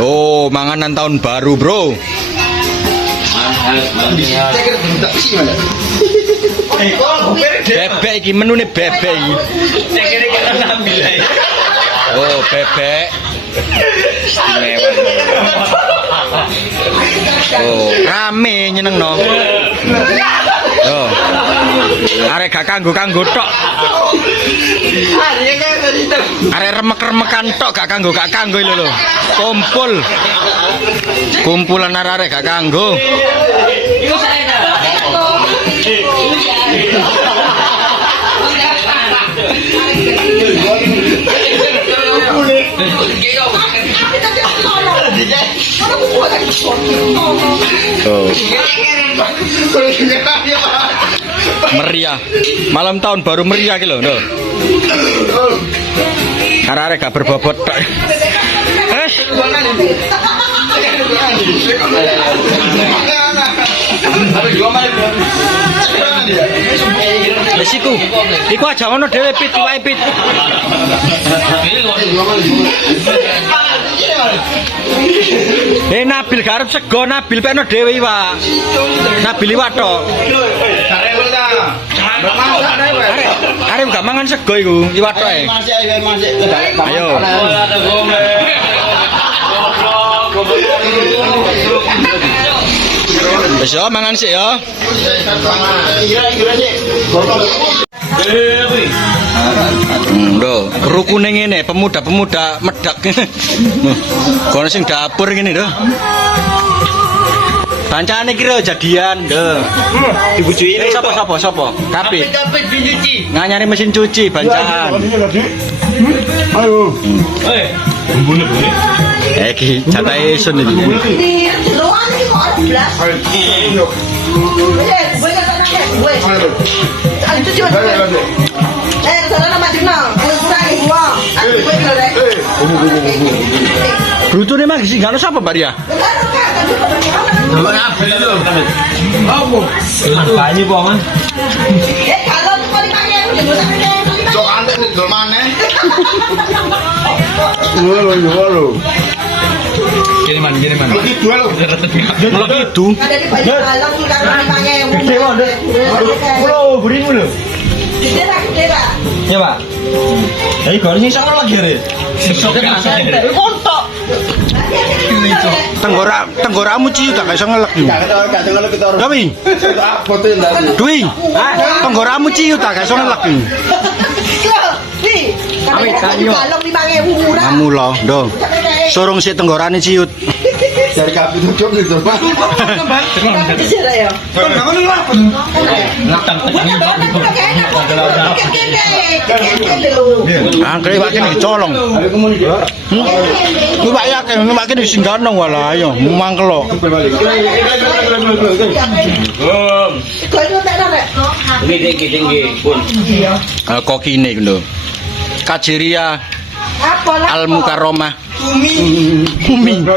Oh, manganan tahun baru, bro. Bebek iki menune bebek iki. Oh, bebek. Oh, rame nyenengno. Oh. Arek gak kanggo tok. Arek remek-remekan tok gak kanggo lho. Kumpul. Kumpulan arek gak kanggo. Oh. Meriah. Malam tahun baru meriah gitu loh. Arek gak berbobot tok. Lesiku, iku aja ngono dhewe pit, wae pit. Nabil garep sego, Nabil pekno dhewe iwak. Nabil iwak tok. Arep gak mangan sego iku, iwak tok e. Ayo. Wis yo mangan sik yo. Lho, rukune ngene, pemuda-pemuda medak. Kono sing dapur ngene lho. Kancane iki lho jadian, lho. Dibujui sapa? Kapit. Kapit dicuci. Nganyari mesin cuci bancaan. Ayo. Bumbune. Iki jatahe sun iki. Brutune mah sing gano sapa Maria? Banyu po man. Kalau kok dipanggil cok antek ndol maneh. Lho. Kiriman. Lagi dua lo. Lagi itu. Ada di banyak alam karena dipanggil. Pulau berimu lo. Gede Pak. Ya Pak. Jadi kalau ini sama lagi re. Kontok. Tenggorakmu ciu tak iso ngelek. Tapi. Dwi. Tenggorakmu ciu tak iso ngelek. Awi kanyo. Kamu loh, dong. Sorong si tenggorane ciut. Dari kapi tutup gitu, Pak. Angkre wae kene colong. Ku wae yakin nek kene sing gano walah ayo mangkel. Kokine iku lho. Kajiria Al-Mukarramah. Umi. Lo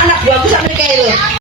anak buahku sampe kae lho.